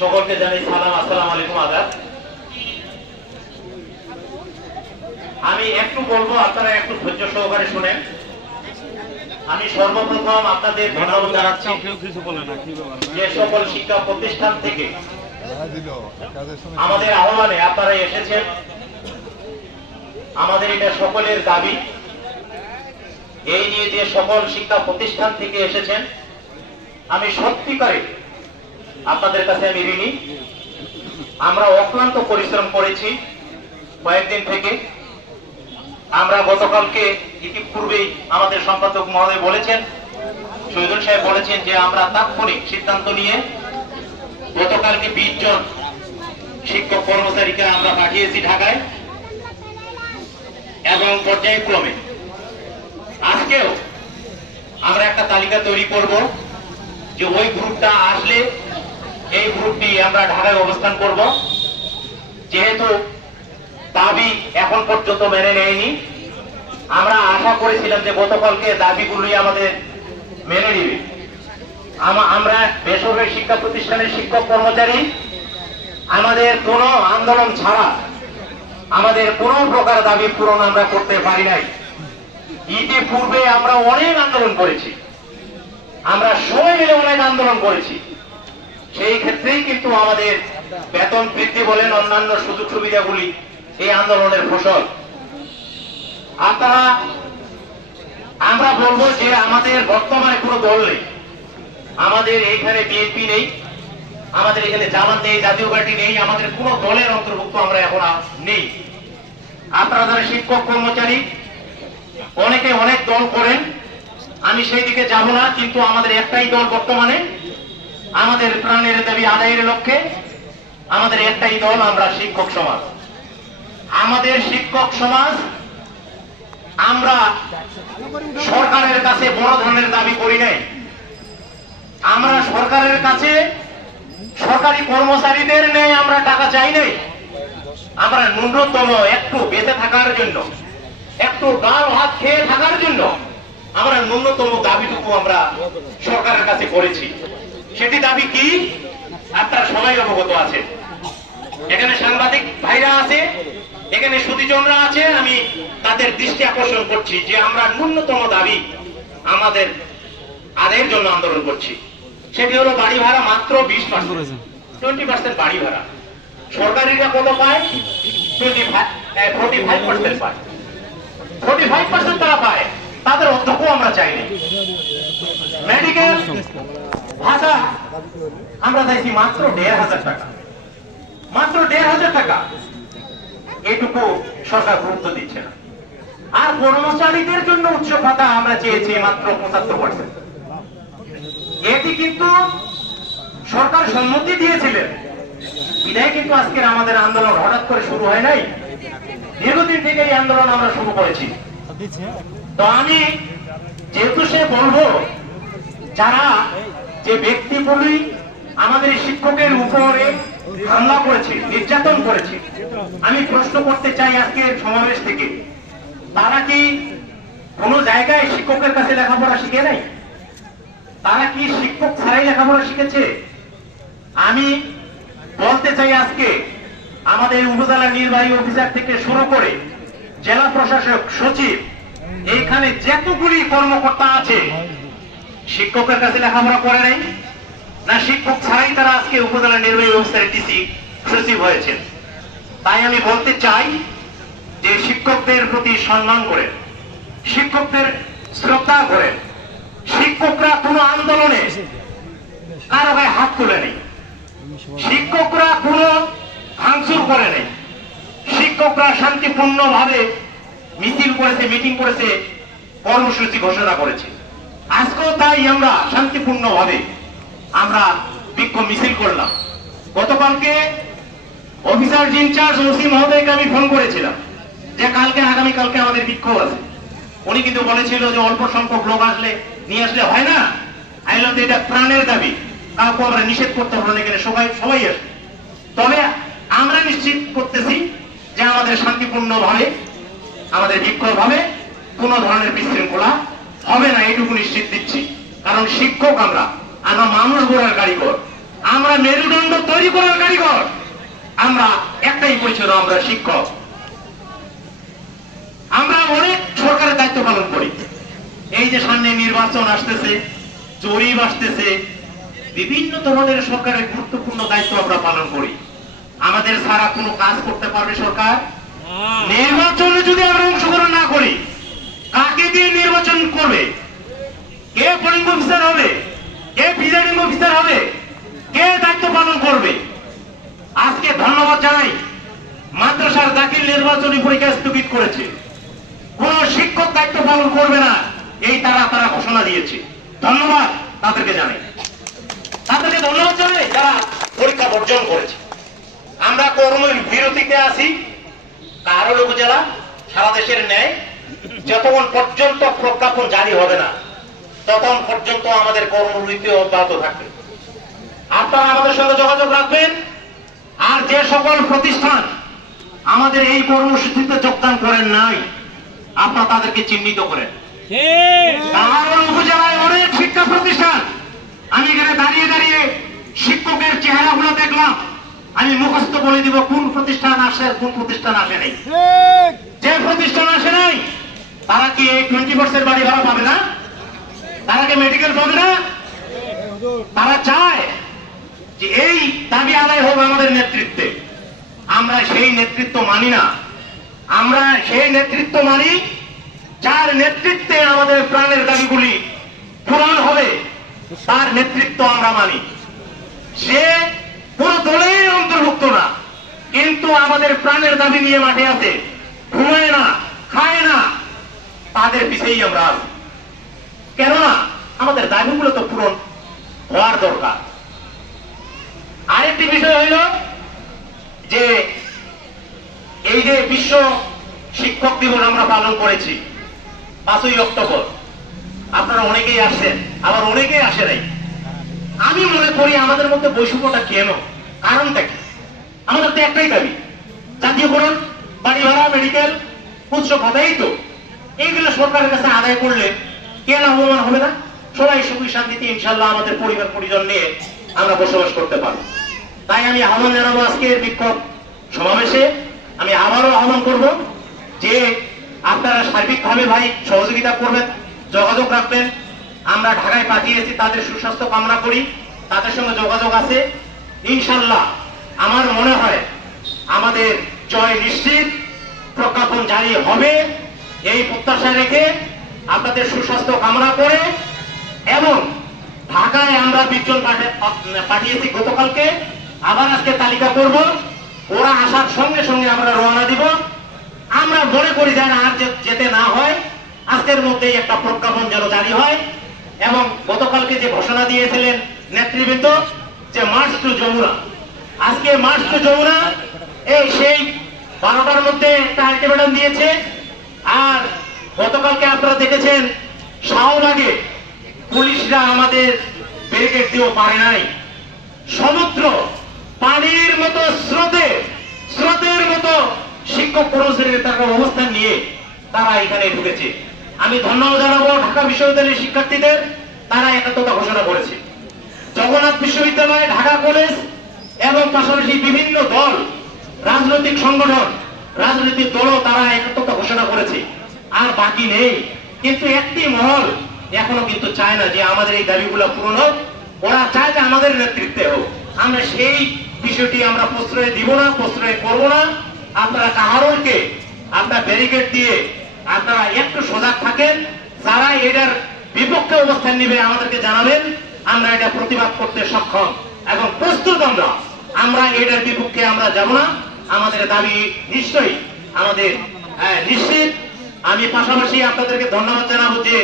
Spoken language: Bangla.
সকলকে জানাই সালাম আসসালাম আলাইকুম আদাব। আমি একটু বলব আপনারা একটু ধৈর্য সহকারে শুনেন। আমি সর্বপ্রথম আপনাদের ধন্যবাদ জানাচ্ছি কেউ কিছু বলে না কি ব্যাপার? যে সকল শিক্ষা প্রতিষ্ঠান থেকে আমাদের আহ্বানে আপনারা এসেছেন। আমাদের এটা সকলের দাবি। এই নিয়ে যে সকল শিক্ষা প্রতিষ্ঠান থেকে এসেছেন আমি সত্যিকারে আপনাদের কাছে আমি ঋণী। আমরা অক্লান্ত পরিশ্রম করেছি কয়েকদিন থেকে। আমরা গতকালকে ইতিপূর্বেই আমাদের সম্পাদক মহোদয় বলেছেন, শহীদুল সাহেব বলেছেন যে আমরা তাৎক্ষণিক সিদ্ধান্ত নিয়ে গতকালকে বিশ জন শিক্ষক কর্মচারীকে আমরা পাঠিয়েছি ঢাকায় এবং পর্যায়ক্রমে। আজকেও আমরা একটা তালিকা তৈরি করব যে ওই গ্রুপটা আসলে এই গ্রুপটি আমরা ঢাকায় অবস্থান করব। যেহেতু দাবি এখন পর্যন্ত মেনে নেয়নি, আমরা আশা করেছিলাম যে গতকালকে দাবিগুলোই আমাদের মেনে নিবে। আমরা বেসরকারি শিক্ষা প্রতিষ্ঠানের শিক্ষক কর্মচারী, আমাদের কোনো আন্দোলন ছাড়া আমাদের কোনো প্রকার দাবি পূরণ আমরা করতে পারি নাই। ইতিপূর্বে আমরা অনেক আন্দোলন করেছি। আমরা সবাই মিলে অনেক আন্দোলন করেছি। সেই ক্ষেত্রেই কিন্তু আমাদের বেতন বৃদ্ধি বলেন অন্যান্য সুযোগ সুবিধাগুলি এই আন্দোলনের ফসল। আপনারা আমরা বলব যে আমাদের বর্তমানে কোনো দল নেই। আমাদের এইখানে বিএনপি নেই, আমাদের এখানে জামাত নেই, জাতীয় পার্টি নেই, আমাদের কোনো দলের অন্তর্ভুক্ত আমরা এখন নেই। আপনারা যারা শিক্ষক কর্মচারী, অনেকে অনেক দল করেন, আমি সেই দিকে যাব না, কিন্তু আমাদের একটাই দল বর্তমানে আমাদের প্রাণের দাবি আদায়ের লক্ষ্যে আমাদের একটাই দল আমরা শিক্ষক সমাজ। আমাদের শিক্ষক সমাজ আমরা সরকারের কাছে বড় ধরনের দাবি করি নাই। আমরা সরকারের কাছে সরকারি কর্মচারীদের নেই আমরা টাকা চাই নাই। আমরা ন্যূনতম একটু বেঁচে থাকার জন্য, একটু ডাল হাত খেয়ে থাকার জন্য আমরা ন্যূনতম দাবিটুকু আমরা সরকারের কাছে করেছি। সেটি দাবি কি? আপনারা সবাই অবগত আছেন এখানে সাংবাদিক ভাইরা আছে, এখানে সুদীজনরা আছে, আমি তাদের দৃষ্টি আকর্ষণ করছি যে আমরা ন্যূনতম দাবি আমাদের আদায়ের জন্য আন্দোলন করছি। সেটি হলো বাড়ি ভাড়া মাত্র বিশ পার্সেন্ট। টোয়েন্টি পার্সেন্ট বাড়ি ভাড়া। সরকারিরা কত পায়? টোয়েন্টি ফোর্টি ফাইভ পার্সেন্ট পায়। ফোর্টি ফাইভ পার্সেন্ট তারা পায়। তাদের অধ্যক্ষ আমরা চাইনি মেডিকেল ভাষা আমরা চাইছি মাত্র দেড় হাজার টাকা। মাত্র দেড় হাজার টাকা। এটুকু সরকার গুরুত্ব দিচ্ছে না। আর কর্মচারীদের জন্য উচ্চ ভাতা আমরা চেয়েছি মাত্র পঁচাত্তর পার্সেন্ট এটি কিন্তু সরকার সম্মতি দিয়েছিলেন। বিদায় কিন্তু আজকের আমাদের আন্দোলন হঠাৎ করে শুরু হয় নাই। দীর্ঘদিন থেকে এই আন্দোলন আমরা শুরু করেছি। তো আমি যেহেতু সে বলব, যারা যে ব্যক্তিগুলি আমাদের শিক্ষকের উপরে হামলা করেছে, নির্যাতন করেছে, আমি প্রশ্ন করতে চাই আজকের সমাবেশ থেকে। তারা কি কোনো জায়গায় শিক্ষকের কাছে লেখাপড়া শিখে নাই? তারা কি শিক্ষক ছাড়াই লেখাপড়া শিখেছে? আমি বলতে চাই আজকে আমাদের উপজেলা নির্বাহী অফিসার থেকে শুরু করে জেলা প্রশাসক, সচিব, এইখানে যতগুলি কর্মকর্তা আছে শিক্ষকের কাছে লেখাপড়া করে নাই, না শিক্ষক ছাড়াই তারা আজকে উপজেলা নির্বাহী অফিসারের ডিসি সচিব হয়েছেন। তাই আমি বলতে চাই যে শিক্ষকদের প্রতি সম্মান করে শিক্ষকদের শ্রদ্ধা করে শিক্ষকরা কোনো আন্দোলনে কারও গায়ে হাত তুলে নেই। শিক্ষকরা কোনো ভাঙচুর করে নেই। শিক্ষকরা শান্তিপূর্ণ ভাবে মিছিল করেছে, মিটিং করেছে, কর্মসূচি ঘোষণা করেছে। আজকেও তাই আমরা শান্তিপূর্ণ ভাবে আমরা বিক্ষোভ মিছিল করলাম। গতকালকে অফিসার ইনচার্জ ওসি মহোদয়কে আমি ফোন করেছিলাম যে কালকে আগামী কালকে আমাদের বিক্ষোভ আছে। উনি কিন্তু বলেছিল যে অল্প সংখ্যক লোক আসলে, নিয়ে আসলে হয় না। আইলাম তো এটা প্রাণের দাবি। কাউকে আমরা নিষেধ করতে পারব এখানে, সবাই সবাই আসবে। তবে আমরা নিশ্চিত করতেছি যে আমাদের শান্তিপূর্ণ ভাবে আমাদের বিক্ষোভ হবে কোনো ধরনের বিশৃঙ্খলা হবে না এটুকু নিশ্চিত দিচ্ছি। কারণ শিক্ষক আমরা আমরা মানুষ গড়ার কারিগর। আমরা মেরুদণ্ড তৈরি করার কারিগর। আমরা একটাই পরিচয় আমরা শিক্ষক। আমরা অনেক সরকারের দায়িত্ব পালন করি। এই যে সামনে নির্বাচন আসতেছে জরিপ আসতেছে বিভিন্ন ধরনের সরকারের গুরুত্বপূর্ণ দায়িত্ব আমরা পালন করি। আমাদের ছাড়া কোনো কাজ করতে পারবে সরকার? নির্বাচনে যদি আমরা অংশগ্রহণ না করি কাকে দিয়ে নির্বাচন করবে? কে পোলিং অফিসার হবে? কে প্রিজাইডিং অফিসার হবে? কে দায়িত্ব পালন করবে? আজকে ধন্যবাদ জানাই মাদ্রাসার দাখিল নির্বাচনী পরীক্ষা স্থগিত করেছে। কোন শিক্ষক দায়িত্ব পালন করবে না, এই তারা তারা ঘোষণা দিয়েছে। ধন্যবাদ তাদেরকে জানাই। তাদেরকে ধন্যবাদ জানাই যারা পরীক্ষা বর্জন করেছে। আমরা কর্মের বিরতিতে আছি কারণ উপজেলা সারা দেশের ন্যায় যতক্ষণ পর্যন্ত প্রজ্ঞাপন জারি হবে না ততক্ষণ পর্যন্ত আমাদের কর্মবিরতি অব্যাহত থাকবে। আপনারা আমাদের সঙ্গে যোগাযোগ রাখবেন আর যে সকল প্রতিষ্ঠান আমাদের এই কর্মসূচিতে যোগদান করেন নাই আপনারা তাদেরকে চিহ্নিত করেন। উপজেলায় অনেক শিক্ষা প্রতিষ্ঠান। আমি এখানে দাঁড়িয়ে দাঁড়িয়ে শিক্ষকের চেহারাগুলো দেখলাম। আমি মুখস্থ বলে দিব কোন প্রতিষ্ঠান আসে আর কোন প্রতিষ্ঠান আসে নাই। যে প্রতিষ্ঠান আসে নাই তারা কি টোয়েন্টি পার্সেন্ট বাড়ি ভাড়া পাবে না? তারা কি মেডিকেল পাবে না? তারা চায় যে এই দাবি আদায় হোক আমাদের নেতৃত্বে। আমরা সেই নেতৃত্ব মানি না। আমরা সেই নেতৃত্ব মানি যার নেতৃত্বে আমাদের প্রাণের দাবিগুলি পূরণ হবে, তার নেতৃত্ব আমরা মানি। সে কোন দলের অন্তর্ভুক্ত না, কিন্তু আমাদের প্রাণের দাবি নিয়ে মাঠে আছে। ঘুমায় না, খায় না তাদের পিছেই আমরা আছি। কেননা আমাদের দাবিগুলো তো পূরণ হওয়ার দরকার। আরেকটি বিষয় হইল যে এই যে বিশ্ব শিক্ষক দিবস আমরা পালন করেছি, পাঁচই অক্টোবর। আপনারা অনেকেই আসছেন, আবার অনেকেই আসে নাই। আমি মনে করি আমাদের মধ্যে বৈষম্যটা কেন? কারণটা কি? আমাদের তো একটাই দাবি, জাতীয়করণ বাড়ি ভাড়া মেডিকেল উচ্চ কথাই তো। এইগুলো সরকারের কাছে আদায় করলে কে লাভবান হবে না? সবাই সুখী শান্তিতে ইনশাল্লাহ আমাদের পরিবার, পরিজন নিয়ে আমরা বসবাস করতে পারব। তাই আমি আহ্বান জানাব আজকের বিক্ষোভ সমাবেশে। আমি আবারও আহ্বান করব যে আপনারা সার্বিকভাবে ভাই সহযোগিতা করবেন, যোগাযোগ রাখবেন। আমরা ঢাকায় পাঠিয়েছি, তাদের সুস্বাস্থ্য কামনা করি, তাদের সঙ্গে যোগাযোগ আছে। ইনশাল্লাহ আমার মনে হয় আমাদের জয় নিশ্চিত, প্রজ্ঞাপন জারি হবে। এই প্রত্যাশা রেখে আপনাদের সুস্বাস্থ্য কামনা করে এবং ঢাকায় আমরা বিশজন পাঠিয়েছি গতকালকে। আবার আজকে তালিকা করব। ওরা আসার সঙ্গে সঙ্গে আমরা রওনা দিব। আমরা মনে করি যেন আর যেতে না হয়, আজকের মধ্যেই একটা প্রজ্ঞাপন যেন জারি হয়। এবং গতকালকে যে ঘোষণা দিয়েছিলেন নেতৃবৃন্দ, যে মার্চ টু যমুনা। আজকে মার্চ টু যমুনা, এই সেই বারোটার মধ্যে একটা আলটিমেটাম দিয়েছে। আর গতকালকে আপনারা দেখেছেন শাহবাগে পুলিশরা আমাদের ব্যারিকেড দিয়েও পারে নাই। সমুদ্র পানির মতো স্রোতে, স্রোতের মতো শিক্ষক কর্মচারীর তারা অবস্থান নিয়ে তারা এখানে ঢুকেছে। আমি ধন্যবাদ জানাব ঢাকা বিশ্ববিদ্যালয়ের শিক্ষার্থীদের, তারা একাত্মতা ঘোষণা করেছে। জগন্নাথ বিশ্ববিদ্যালয়, ঢাকা কলেজ এবং পাশাপাশি বিভিন্ন দল, রাজনৈতিক সংগঠন রাজনৈতিক দলও তারা একাত্মতা ঘোষণা করেছে। আর বাকি নেই। কিন্তু একটি মহল এখনও কিন্তু চায় না যে আমাদের এই দাবিগুলো পূরণ হোক। ওরা চায় যে আমাদের নেতৃত্বে হোক। আমরা সেই বিষয়টি আমরা প্রশ্রয় দিব না, প্রশ্রয় করব না। আপনারা কাহারকে আপনার ব্যারিকেড দিয়ে আপনারা একটু সজাগ থাকেন। যারা এটার বিপক্ষে অবস্থান নিবে আমাদেরকে জানাবেন। আমরা এটা প্রতিবাদ করতে সক্ষম। এবং প্রস্তুত আমরা। আমরা এটার বিপক্ষে আমরা যাব না। আমাদের দাবি নিশ্চয়ই আমাদের আহ, নিশ্চিত। আমি পাশাপাশি আপনাদেরকে ধন্যবাদ জানাব যে